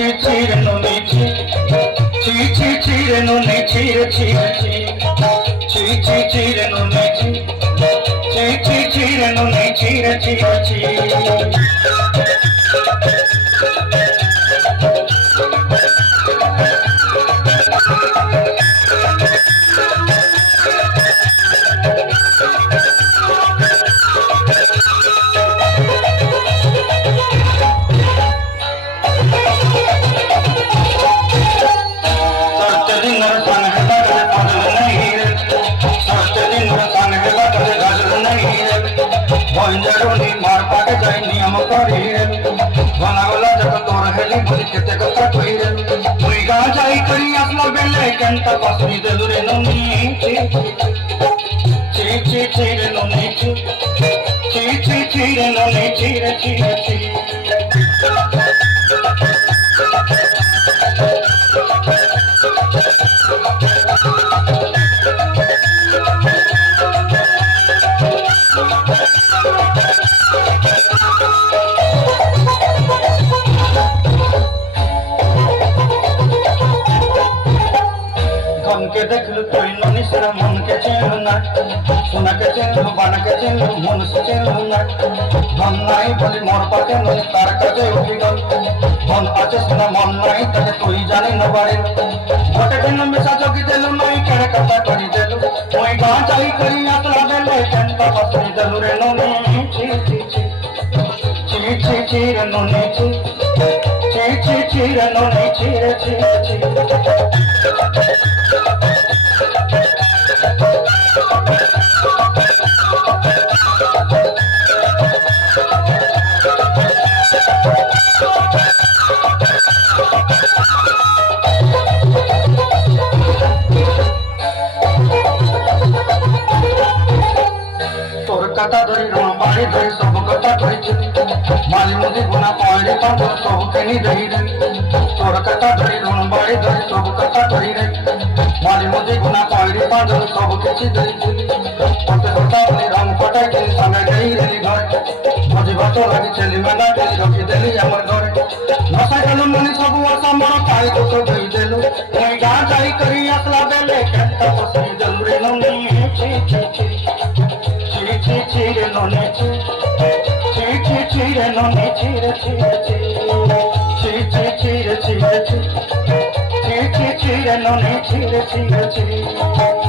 chire no ne chi chire no ne chire chire no ne chire no ne chire বঞ্জারুনি মার পাকে যাই নিয়ম করিরে গলা গলা যত তোর হেলি বলি কেতে কথা কইরে তুই গা যাই করি আসলো বেলে কেনত পাসনি দেলুরে ননি চিরে ননি চিরে ননি চিরে के देखलू कोई ननी से मन के चैन ना सोना के चैन बाना के चैन मन से चैन ना धन नहीं बोली मोर पाके ननी तार काजे उठी गल धन आचे सोना मन नहीं तके तोई जाने न बारे गोटे दिन में सा जोगी देलू नहीं केड़े कथा करी देलू ओई गा चाही करी आतला देले कंता पसरी देलू रे ननी रे ननी रे ननी रे कथा धरी ऋण बाड़ी धरी सब कथा धरी माली मुदी गुना पॉइंट पंप सब कहीं दही रे तोर कथा धरी ऋण बाड़ी धरी सब कथा धरी रे माली मुदी गुना पॉइंट पंप सब किछि दही पते कथा बनी रंग पटाई के संग गई रे घर मजे बातो लगी चली मना के रखी देली हमर घर नसा गलो मनी सब आशा मोर पाई तो सब दई देलु कोई गा जाई करी असला बेले कत्ता पसरी देलु रे ननी chire no ne chire no ne chire no ne chire